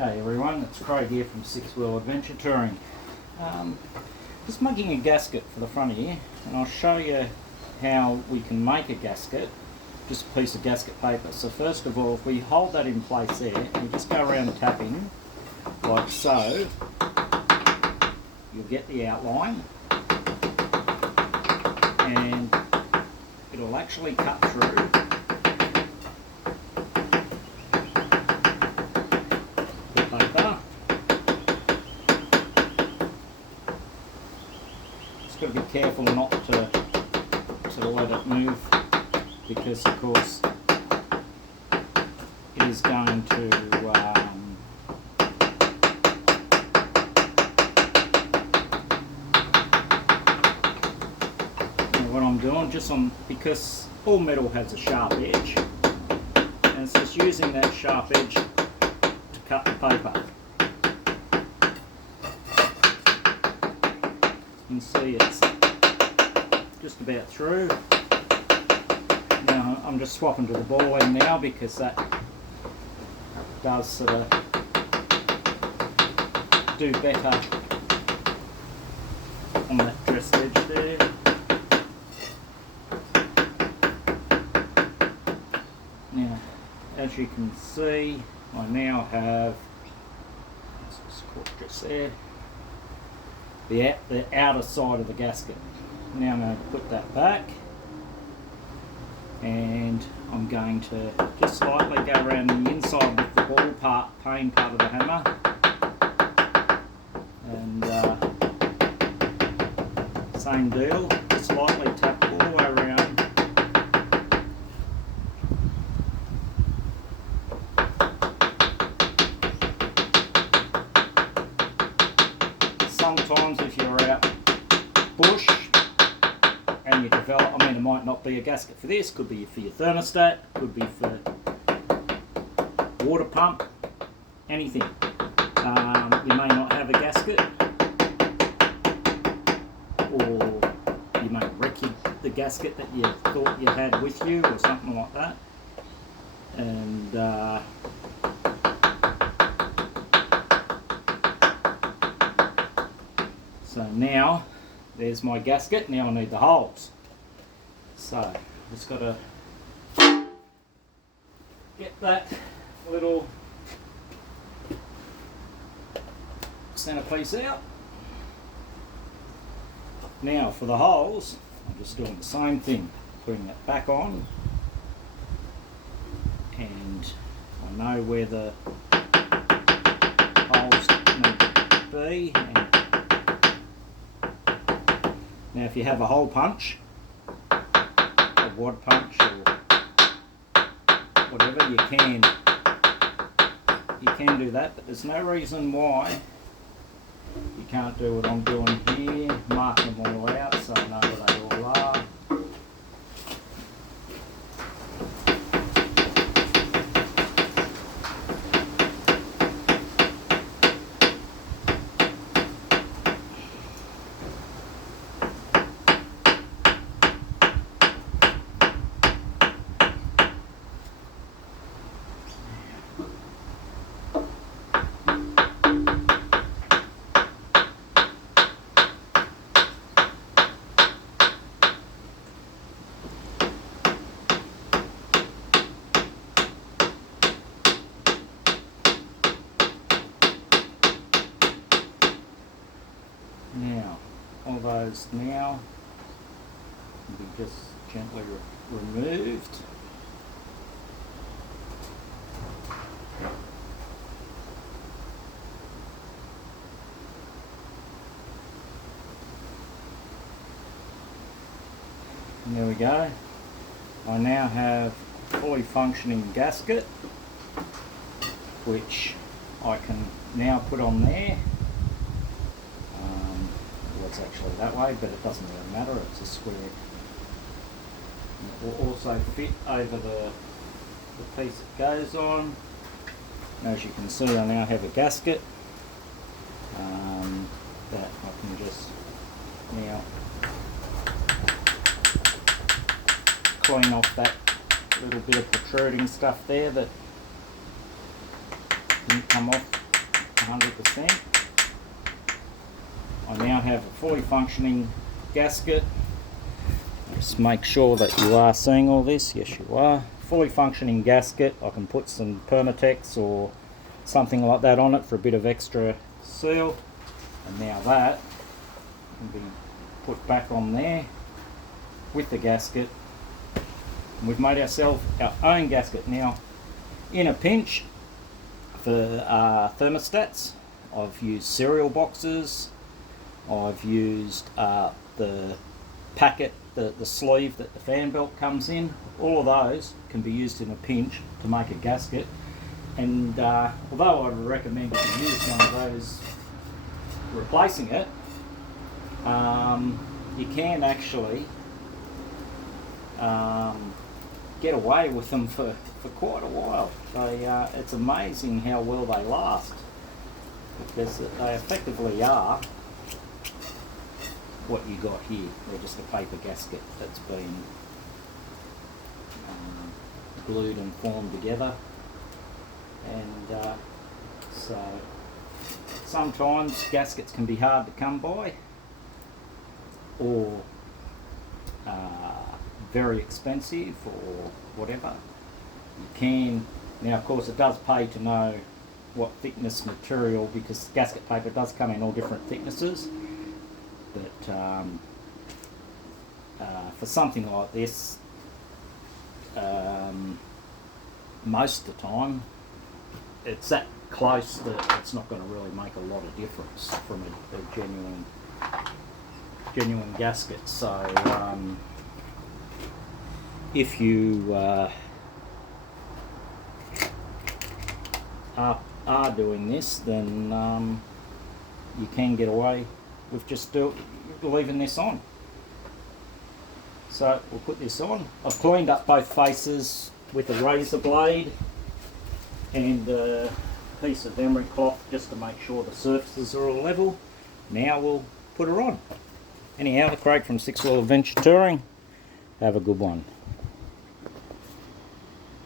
G'day everyone, it's Craig here from Six Wheel Adventure Touring. Just making a gasket for the front here, and I'll show you how we can make a gasket, just a piece of gasket paper. So first of all, if we hold that in place there, and you just go around tapping, like so, you'll get the outline, and it'll actually cut through got to be careful not to sort of let it move, because of course it is going to what I'm doing, just on, because all metal has a sharp edge, and it's just using that sharp edge to cut the paper. You can see it's just about through. Now I'm just swapping to the ball end now, because that does sort of do better on that dressed edge there. Now, as you can see, I now have, let's just just there, the outer side of the gasket. Now I'm going to put that back, and I'm going to just slightly go around the inside with the ball part, pane part of the hammer, and same deal, just slightly tap all the way around. Sometimes if you're out bush and you develop, I mean, it might not be a gasket for this, could be for your thermostat, could be for water pump, anything. You may not have a gasket, or you may wreck the gasket that you thought you had with you, or something like that. And so now, there's my gasket. Now I need the holes. So, just got to get that little centerpiece out. Now for the holes, I'm just doing the same thing, putting that back on, and I know where the holes need to be. And now if you have a hole punch, a wad punch or whatever, you can do that, but there's no reason why you can't do what I'm doing here, mark them all out so I know where they all are. Now, all those now can be just gently removed. And there we go. I now have a fully functioning gasket, which I can now put on there. It's actually that way, but it doesn't really matter, it's a square. It will also fit over the piece it goes on. And as you can see, I now have a gasket that I can just now clean off that little bit of protruding stuff there that didn't come off 100%. I now have a fully functioning gasket. Just make sure that you are seeing all this. Yes, you are. Fully functioning gasket. I can put some Permatex or something like that on it for a bit of extra seal. And now that can be put back on there with the gasket. And we've made ourselves our own gasket. Now, in a pinch, for thermostats, I've used cereal boxes. I've used the packet, the sleeve that the fan belt comes in. All of those can be used in a pinch to make a gasket. And although I would recommend you use one of those replacing it, you can actually get away with them for quite a while. It's amazing how well they last, because they effectively are what you got here. They're just a paper gasket that's been glued and formed together. And so sometimes gaskets can be hard to come by, or very expensive, or whatever. You can, now of course it does pay to know what thickness material, because gasket paper does come in all different thicknesses. But for something like this, most of the time it's that close that it's not going to really make a lot of difference from a genuine gasket. So if you are doing this, then you can get away with just leaving this on. So we'll put this on. I've cleaned up both faces with a razor blade and a piece of emery cloth just to make sure the surfaces are all level. Now we'll put her on. Anyhow, Craig from 6 Wheel Adventure Touring. Have a good one.